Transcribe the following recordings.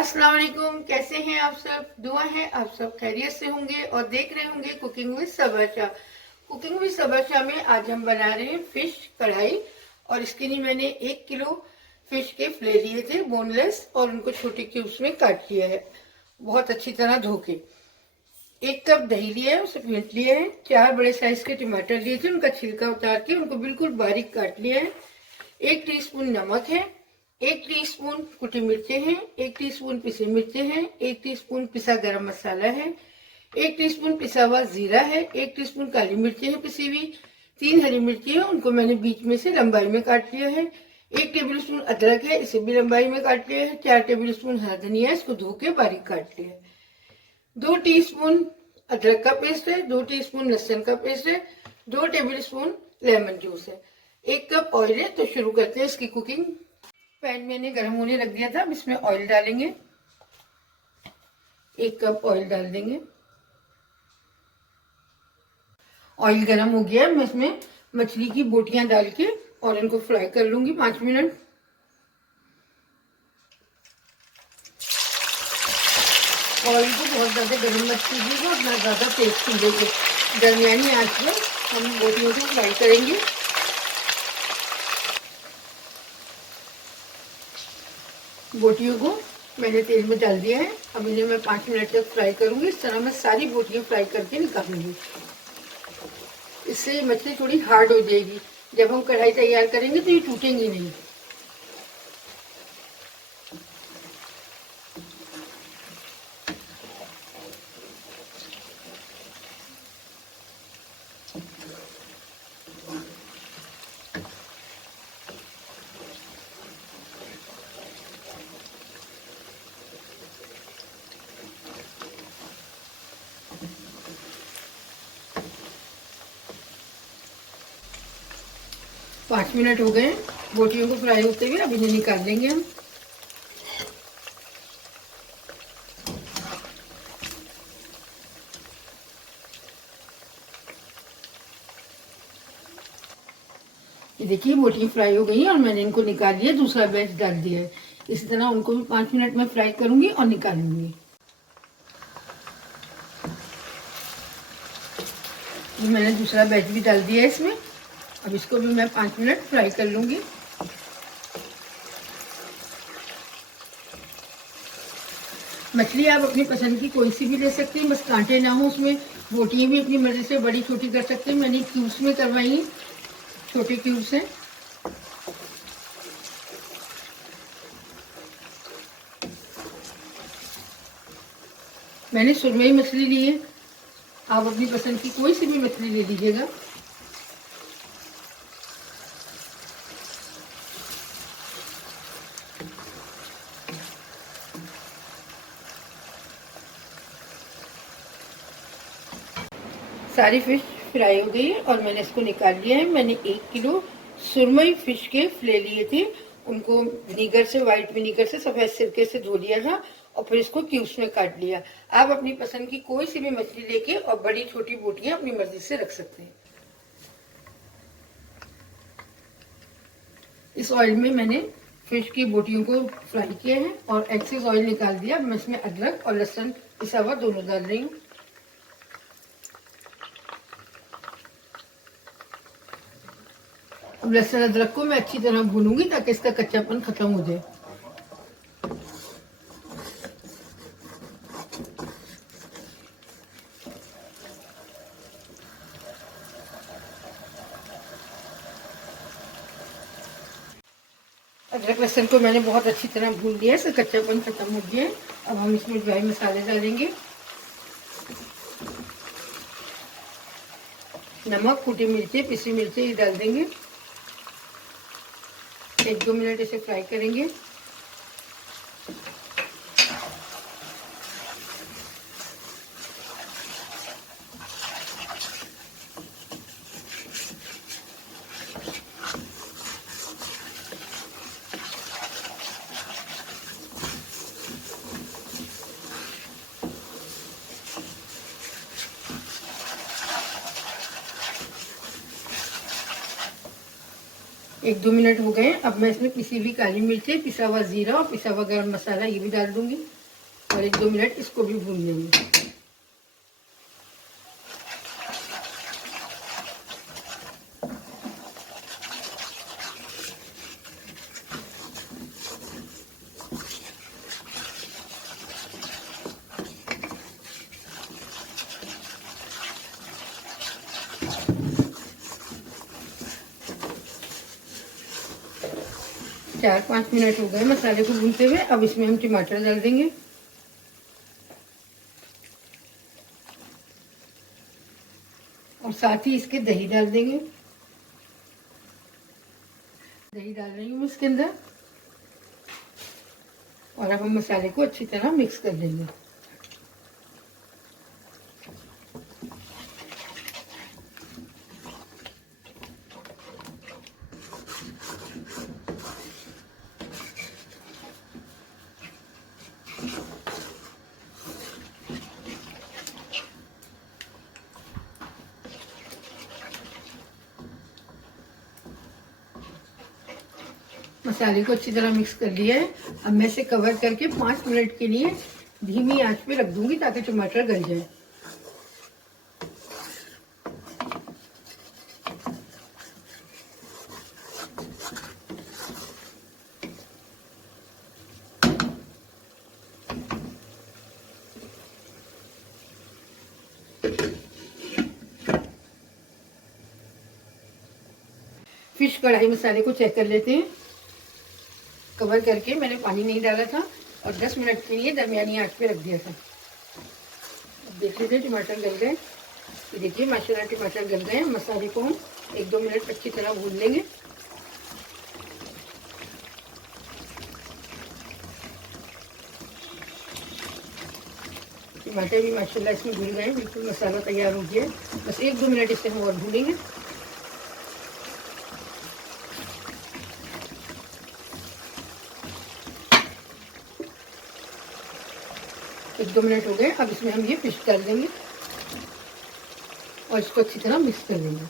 अस्सलाम वालेकुम। कैसे हैं आप सब? दुआ है आप सब खैरियत से होंगे और देख रहे होंगे cooking with Saba. Cooking with Saba में आज हम बना रहे हैं फिश कढ़ाई। और इसके लिए मैंने 1 किलो फिश के फिले लिए थे बोनलेस और उनको छोटे क्यूब्स में काट लिया है बहुत अच्छी तरह धो के। 1 कप दही लिया है, उसे फेंट लिया है। 4 बड़े साइज के टमाटर लिए थे, उनका छिलका उतार के उनको बिल्कुल बारीक काट लिया है। 1 टीस्पून नमक है, 1 टीस्पून कुटी मिर्चें हैं, 1 टीस्पून पिसे मिर्चें हैं, 1 टीस्पून पिसा गरम मसाला है, 1 टीस्पून पिसा हुआ जीरा है, 1 टीस्पून काली मिर्चें हैं पिसी हुई, 3 हरी मिर्ची है, उनको मैंने बीच में से लंबाई में काट लिया है। 1 टेबल स्पून अदरक है, इसे भी लंबाई में काट लिया है। 4 टेबल स्पून हरा धनिया है, इसको धो के बारीक काट लिया है। 2 टीस्पून अदरक का पेस्ट है, 2 टीस्पून लहसुन का पेस्ट है, 2 टेबल स्पून लेमन जूस है, 1 कप ऑयल है। तो शुरू करते हैं इसकी कुकिंग। पैन मैंने गर्म होने रख दिया था, अब इसमें ऑयल डालेंगे। 1 कप ऑयल डाल देंगे। ऑयल गर्म हो गया, मैं इसमें मछली की बोटियां डाल के और इनको फ्राई कर लूंगी 5 मिनट। ऑयल को बहुत ज्यादा गर्म मत कीजिएगा और ना ज्यादा तेज कीजिएगा। दरमियानी आंच में हम बोटियों को फ्राई करेंगे। बोटियों को मैंने तेल में डाल दिया है, अब इन्हें मैं 5 मिनट तक फ्राई करूंगी। इस तरह मैं सारी बोटियां फ्राई करके निकालूंगी। इससे मछली थोड़ी हार्ड हो जाएगी, जब हम कढ़ाई तैयार करेंगे तो ये टूटेंगी नहीं। पाँच मिनट हो गए बोटियों को फ्राई होते हुए, अब इन्हें निकाल लेंगे हम। ये देखिए बोटियां फ्राई हो गई हैं और मैंने इनको निकाल लिया, दूसरा बैच डाल दिया है। इसी तरह उनको भी 5 मिनट में फ्राई करूंगी और निकालूंगी। ये मैंने दूसरा बैच भी डाल दिया है इसमें, अब इसको भी मैं 5 मिनट फ्राई कर लूंगी। मछली आप अपनी पसंद की कोई सी भी ले सकते हैं, बस कांटे ना हो उसमें। बोटियां भी अपनी मर्जी से बड़ी छोटी कर सकते हैं, मैंने क्यूब्स में करवाई है, छोटे क्यूब्स हैं। मैंने सुरमई मछली ली है, आप अपनी पसंद की कोई सी भी मछली ले लीजिएगा। सारी फिश फ्राई हो गई है और मैंने इसको निकाल लिया है। मैंने 1 किलो सुरमई फिश के फिले लिए थे, उनको विनीगर से, व्हाइट विनीगर से, सफेद सिरके से धो लिया था और फिर इसको क्यूब्स में काट लिया। आप अपनी पसंद की कोई सी भी मछली लेके और बड़ी छोटी बोटियां अपनी मर्जी से रख सकते हैं। इस ऑयल में मैंने फिश की बोटियों को फ्राई किया है और एक्सेस ऑयल निकाल दिया। मैं इसमें अदरक और लहसुन पिसा हुआ दोनों डाल रही हूँ। अब लहसुन अदरक को मैं अच्छी तरह भूनूंगी ताकि इसका कच्चापन खत्म हो जाए। अदरक लहसुन को मैंने बहुत अच्छी तरह भून लिया है, इसका कच्चापन खत्म हो गया है। अब हम इसमें ड्राई मसाले डालेंगे। नमक, कुटी मिर्ची, पिसी मिर्ची ये डाल देंगे। 1-2 मिनट इसे फ्राई करेंगे। 1-2 मिनट हो गए। अब मैं इसमें पिसी हुई काली मिर्ची, पिसा हुआ जीरा और पिसा हुआ गरम मसाला ये भी डाल दूंगी और 1-2 मिनट इसको भी भून लेंगे। 4-5 मिनट हो गए मसाले को भूनते हुए। अब इसमें हम टमाटर डाल देंगे और साथ ही इसके दही डाल देंगे। दही डाल रही हूँ इसके अंदर और अब हम मसाले को अच्छी तरह मिक्स कर देंगे। मसाले को अच्छी तरह मिक्स कर लिया है। अब मैं इसे कवर करके 5 मिनट के लिए धीमी आंच पे रख दूंगी ताकि टमाटर गल जाए। फिश कढ़ाई मसाले को चेक कर लेते हैं। कवर करके मैंने पानी नहीं डाला था और 10 मिनट के लिए दरमियानी आंच पे रख दिया था। अब देख लीजिए टमाटर गल गए। तो देखिए माशाल्लाह टमाटर गल गए। मसाले को हम 1-2 मिनट अच्छी तरह भून लेंगे। टमाटर भी माशाल्लाह इसमें भून गए, बिल्कुल मसाला तैयार हो गया है। बस 1-2 मिनट इसे हम और भूनेंगे। एक 2 मिनट हो गए। अब इसमें हम ये फिश डाल देंगे और इसको अच्छी तरह मिक्स कर लेंगे।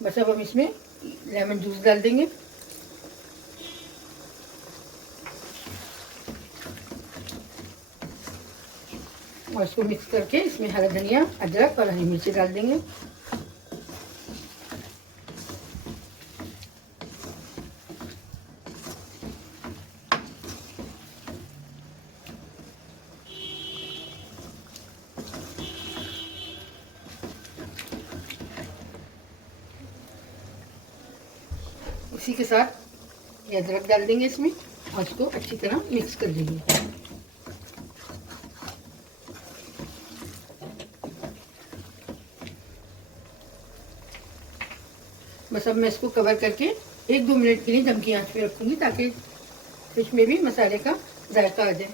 बस अब हम इसमें लेमन जूस डाल देंगे और इसको मिक्स करके इसमें हरा धनिया, अदरक और हरी मिर्ची डाल देंगे। इसी के साथ ये अदरक डाल देंगे इसमें और इसको अच्छी तरह मिक्स कर देंगे। बस अब मैं इसको कवर करके 1-2 मिनट के लिए दम की आंच पे रखूंगी ताकि फिश में भी मसाले का जायका आ जाए।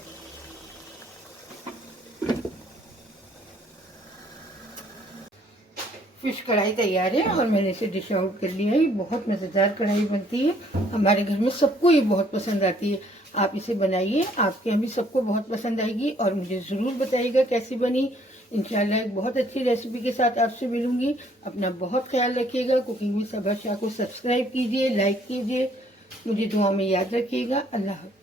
फिश कढ़ाई तैयार है और मैंने इसे डिश आउट कर लिया है। ये बहुत मज़ेदार कढ़ाई बनती है, हमारे घर में सबको ये बहुत पसंद आती है। आप इसे बनाइए, आपके यहाँ भी सबको बहुत पसंद आएगी और मुझे ज़रूर बताइएगा कैसी बनी। इंशाल्लाह एक बहुत अच्छी रेसिपी के साथ आपसे मिलूंगी। अपना बहुत ख्याल रखिएगा। कुकिंग विद सबा शाह को सब्सक्राइब कीजिए, लाइक कीजिए, मुझे दुआ में याद रखिएगा। अल्लाह हाफ़िज़।